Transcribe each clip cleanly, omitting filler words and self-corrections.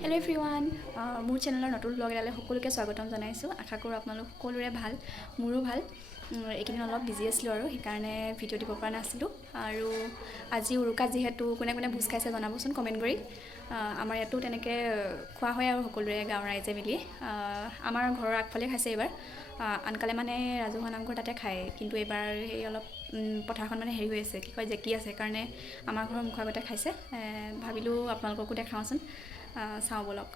Hello' everyone মোৰ চেনেলৰ নতুন ব্লগ এটালৈ সকলোকে স্বাগতম জনাইছোঁ। আশা কৰোঁ আপোনালোক সকলোৰে ভাল, মোৰো ভাল। এইকেইদিন অলপ বিজি আছিলোঁ আৰু সেইকাৰণে ভিডিঅ' দিব পৰা নাছিলোঁ। আৰু আজি উৰুকা যিহেতু কোনে কোনে ভোজ খাইছে জনাবচোন কমেণ্ট কৰি। আমাৰ ইয়াতো তেনেকৈ খোৱা হয় আৰু সকলোৰে গাঁৱৰ ৰাইজে মিলি। আমাৰ ঘৰৰ আগফালে খাইছে এইবাৰ। আনকালে মানে ৰাজহুৱা নামঘৰ তাতে খায়, কিন্তু এইবাৰ সেই অলপ পথাৰখন মানে হেৰি হৈ আছে, কি কয় জেকি আছে, সেইকাৰণে আমাৰ ঘৰৰ মুখৰ আগতে খাইছে। ভাবিলোঁ আপোনালোককো দেখাওঁচোন, চাওঁ বলক।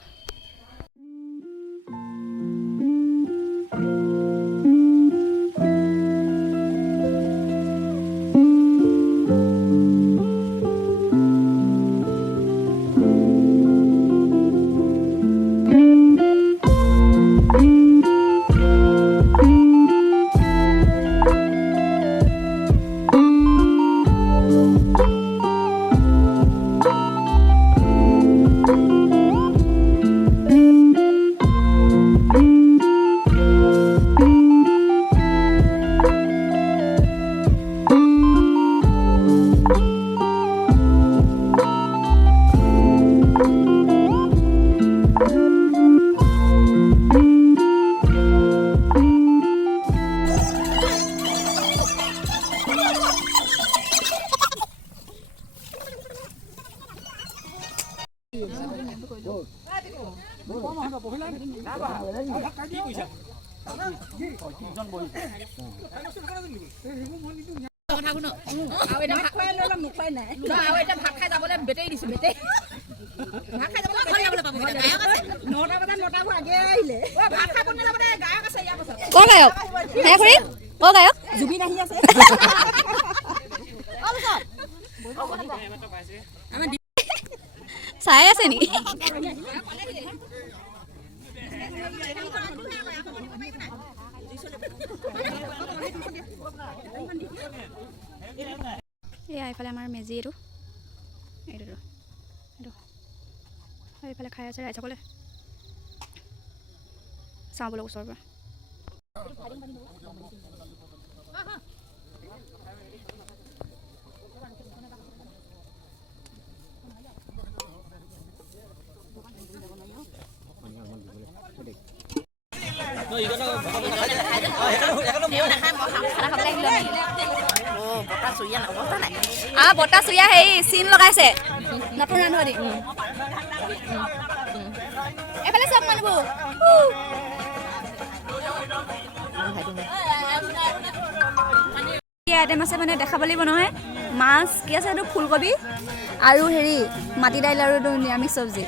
চাই আছে নি? এয়া এইফালে আমাৰ মেজি, এইটো এইফালে খাই আছে ৰাইজসকলে। চাওঁ বোলো ওচৰৰ পৰা। বটা চুৰিয়া সেই চিন লগাইছে নতুন ৰান্ধনি। এইফালে চব মানুহবোৰ আইটেম আছে মানে দেখাব লাগিব নহয়। মাছ কি আছে, এইটো ফুলকবি আৰু হেৰি মাটি দাইল আৰু এইটো নিৰামিষ চব্জি।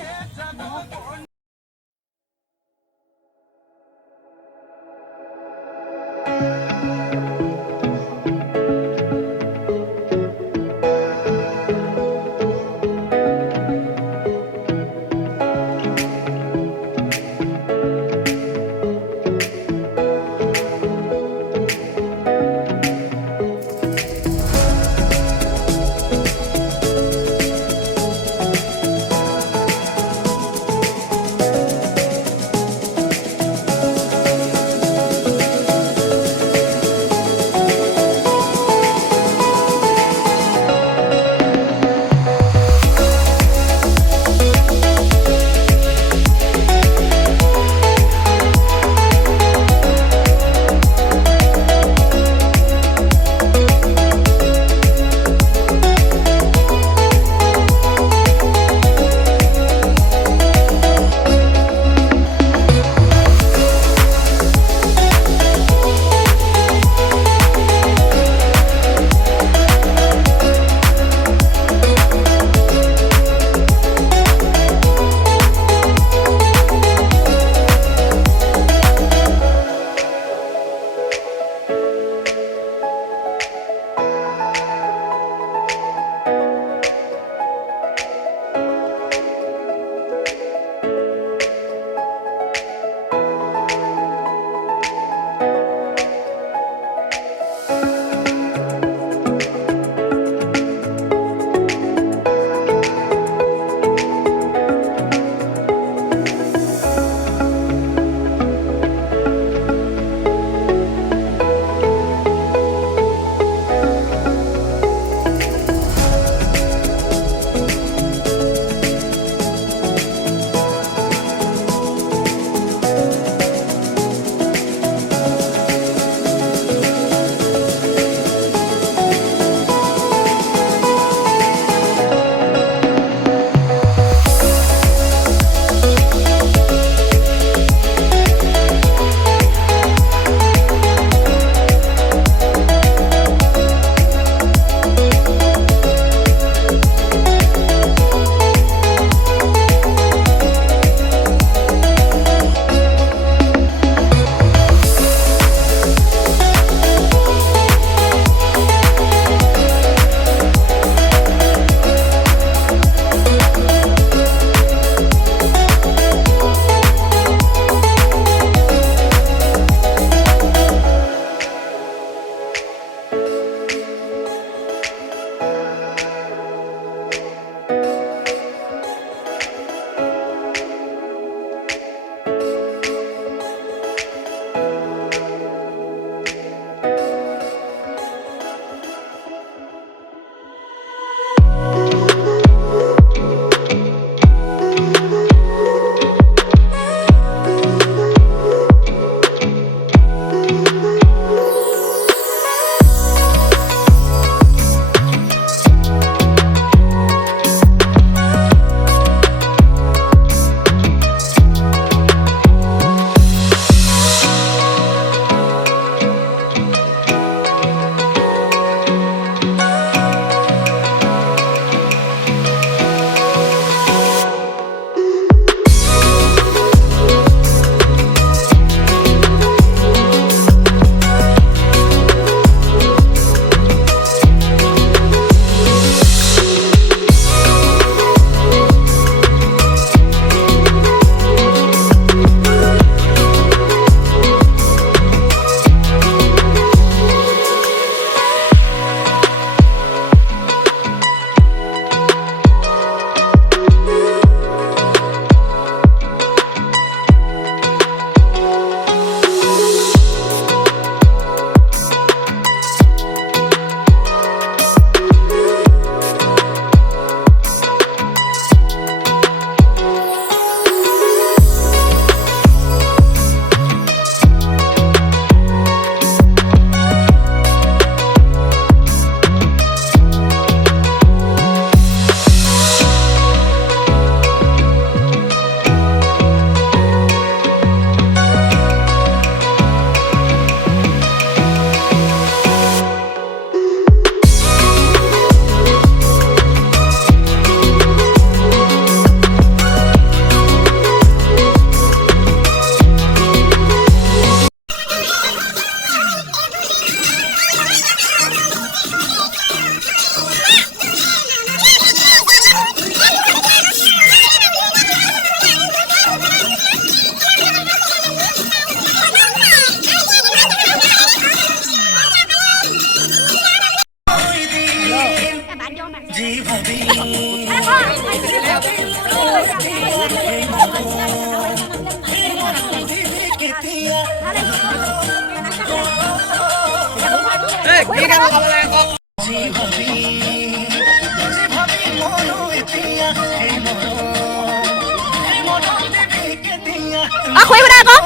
খুৰি শুনা আকৌ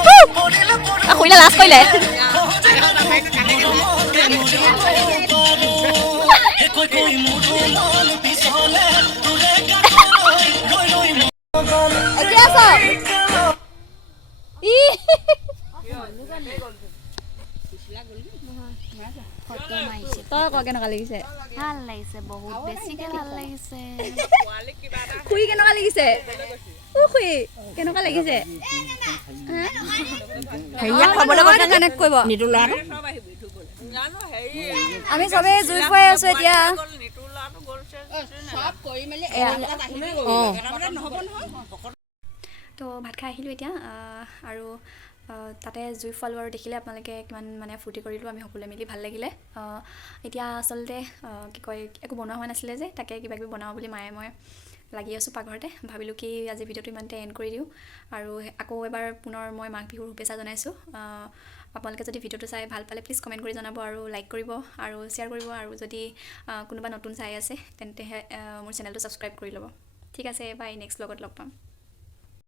খুৰিলে লাজ কৰিলে তই ক কেনেকুৱা লাগিছে ভাল লাগিছে বহুত বেছিকে ভাল লাগিছে খুৰি কেনেকুৱা লাগিছে খুৰি কেনেকুৱা লাগিছে আমি চবেই জুই ফুৱাই আছো এতিয়া তো ভাত খাই আহিলোঁ এতিয়া আৰু তাতে জুই ফুৱালোঁ আৰু দেখিলে আপোনালোকে কিমান মানে ফূৰ্তি কৰিলোঁ আমি সকলোৱে মিলি ভাল লাগিলে এতিয়া আচলতে কি কয় একো বনোৱা হোৱা নাছিলে যে তাকে কিবা কিবি বনাওঁ বুলি মায়ে মই লাগি আছোঁ পাকঘৰতে ভাবিলোঁ কি আজি ভিডিঅ'টো ইমানতে এণ্ড কৰি দিওঁ আৰু আকৌ এবাৰ পুনৰ মই মাঘ বিহুৰ শুভেচ্ছা জনাইছোঁ আপোনালোকে যদি ভিডিঅ'টো চাই ভাল পালে প্লিজ কমেণ্ট কৰি জনাব আৰু লাইক কৰিব আৰু শ্বেয়াৰ কৰিব আৰু যদি কোনোবা নতুন চাই আছে তেন্তে মোৰ চেনেলটো ছাবস্ক্ৰাইব কৰি ল'ব ঠিক আছে বাই নেক্সট লগত লগ পাম